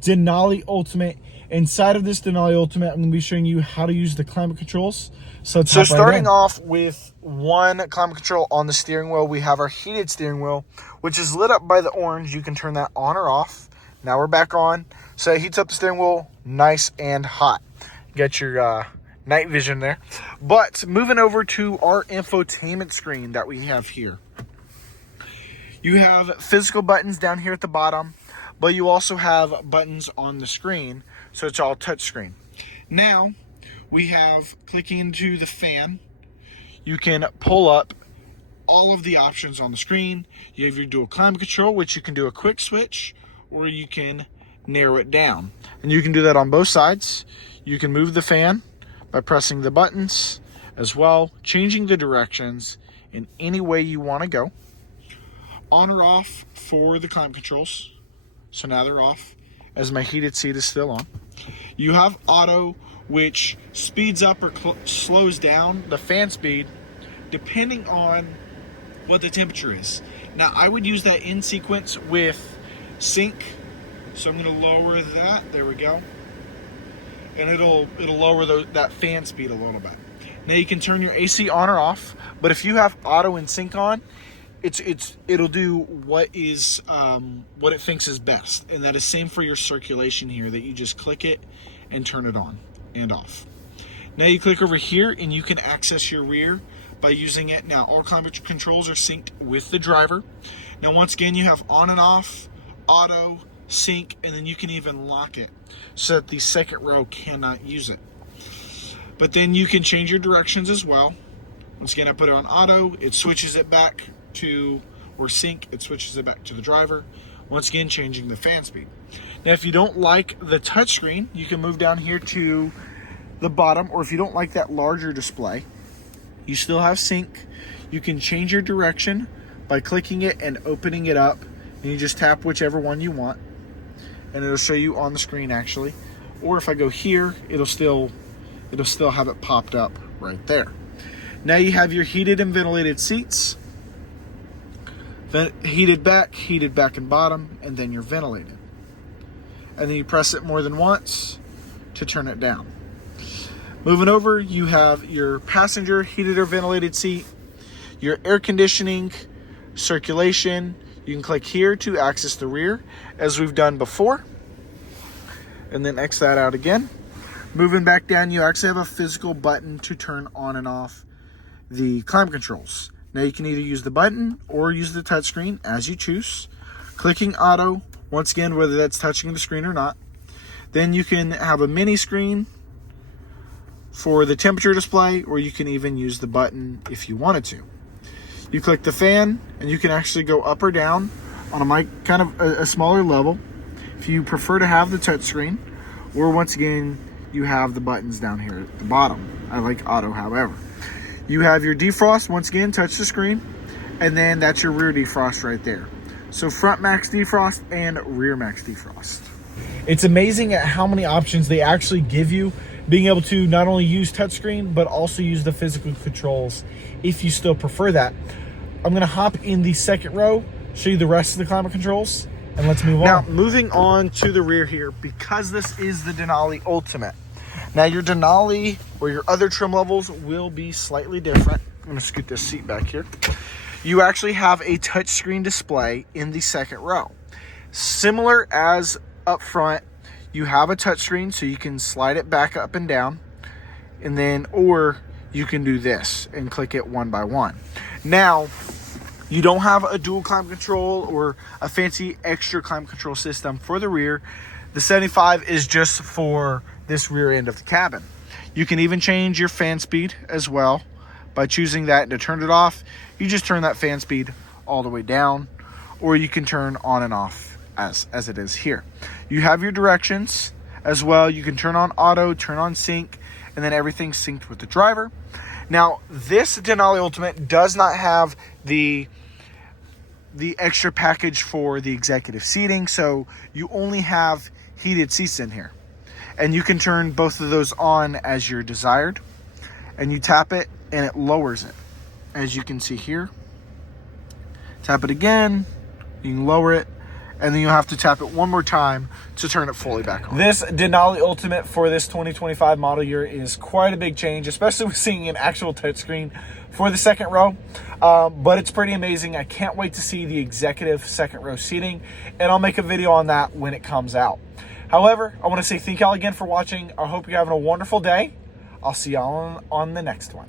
Denali Ultimate. Inside of this Denali Ultimate, I'm going to be showing you how to use the climate controls. So starting off with one climate control on the steering wheel, we have our heated steering wheel, which is lit up by the orange. You can turn that on or off. Now we're back on. So it heats up the steering wheel nice and hot. Get your night vision there. But moving over to our infotainment screen that we have here. You have physical buttons down here at the bottom, but you also have buttons on the screen, so it's all touch screen. Now, we have clicking into the fan. You can pull up all of the options on the screen. You have your dual climate control, which you can do a quick switch, or you can narrow it down. And you can do that on both sides. You can move the fan by pressing the buttons as well, changing the directions in any way you want to go. On or off for the climate controls. So now they're off as my heated seat is still on. You have auto, which speeds up or slows down the fan speed depending on what the temperature is. Now I would use that in sequence with sync. So I'm going to lower that. There we go. And it'll lower that fan speed a little bit. Now you can turn your AC on or off, but if you have auto and sync on, it'll do what it thinks is best, and that is same for your circulation here, that you just click it and turn it on and off. Now you click over here and you can access your rear by using it. Now all climate controls are synced with the driver. Now once again, you have on and off, auto, sync, and then you can even lock it so that the second row cannot use it. But then you can change your directions as well. Once again, I put it on auto, it switches it back to, or sync, it switches it back to the driver. Once again, changing the fan speed. Now, if you don't like the touchscreen, you can move down here to the bottom, or if you don't like that larger display, you still have sync. You can change your direction by clicking it and opening it up, and you just tap whichever one you want, and it'll show you on the screen actually. Or if I go here, it'll still have it popped up right there. Now you have your heated and ventilated seats. Heated back and bottom, and then you're ventilated. And then you press it more than once to turn it down. Moving over, you have your passenger heated or ventilated seat, your air conditioning, circulation. You can click here to access the rear, as we've done before. And then X that out again. Moving back down, you actually have a physical button to turn on and off the climate controls. Now you can either use the button or use the touchscreen as you choose. Clicking auto, once again, whether that's touching the screen or not. Then you can have a mini screen for the temperature display, or you can even use the button if you wanted to. You click the fan and you can actually go up or down on a smaller level if you prefer to have the touchscreen, or once again, you have the buttons down here at the bottom. I like auto, however. You have your defrost, once again, touch the screen, and then that's your rear defrost right there. So front max defrost and rear max defrost. It's amazing at how many options they actually give you, being able to not only use touchscreen, but also use the physical controls if you still prefer that. I'm gonna hop in the second row, show you the rest of the climate controls, and let's move on. Now, moving on to the rear here, because this is the Denali Ultimate. Now your Denali or your other trim levels will be slightly different. I'm gonna scoot this seat back here. You actually have a touchscreen display in the second row. Similar as up front, you have a touchscreen, so you can slide it back up and down, and then, or you can do this and click it one by one. Now, you don't have a dual climate control or a fancy extra climate control system for the rear. The 75 is just for this rear end of the cabin. You can even change your fan speed as well by choosing that. And to turn it off, you just turn that fan speed all the way down, or you can turn on and off as it is here. You have your directions as well. You can turn on auto, turn on sync, and then everything's synced with the driver. Now, this Denali Ultimate does not have the extra package for the executive seating, so you only have heated seats in here. And you can turn both of those on as you're desired. And you tap it and it lowers it, as you can see here. Tap it again, you can lower it, and then you have to tap it one more time to turn it fully back on. This Denali Ultimate for this 2025 model year is quite a big change, especially with seeing an actual touchscreen for the second row. But it's pretty amazing. I can't wait to see the executive second row seating, and I'll make a video on that when it comes out. However, I want to say thank y'all again for watching. I hope you're having a wonderful day. I'll see y'all on the next one.